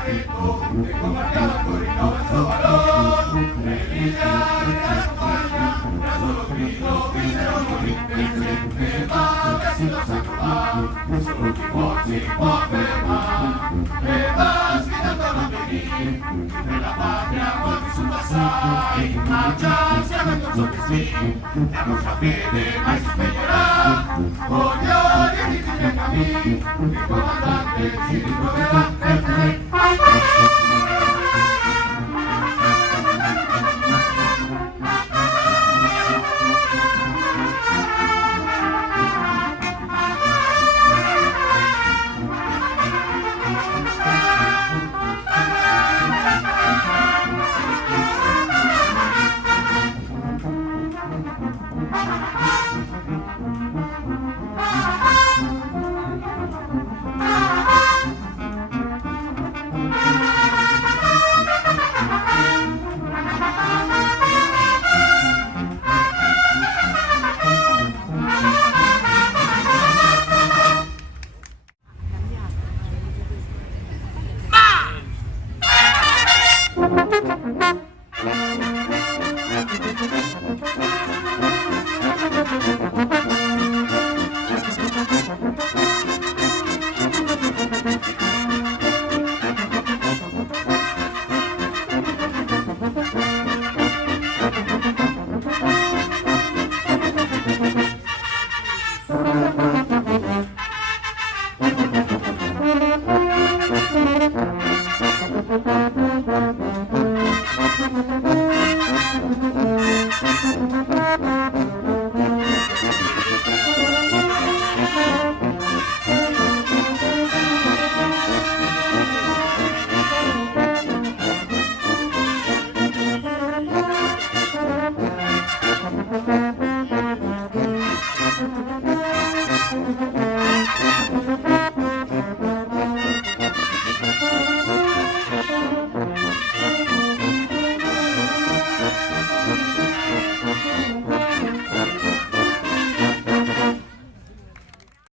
Careto, que compartía Torino nuestro valor. Emilia, campaña, solo pido dinero morir, que va casi no se acabar, solo último si può fermar, e va sfidando a venire, per la patria molti sono passati, ma già siamo in corso destini, la nostra fede mai si spegnerà, ogni odio di figli e cammini, il comandante ci ritroverà per te.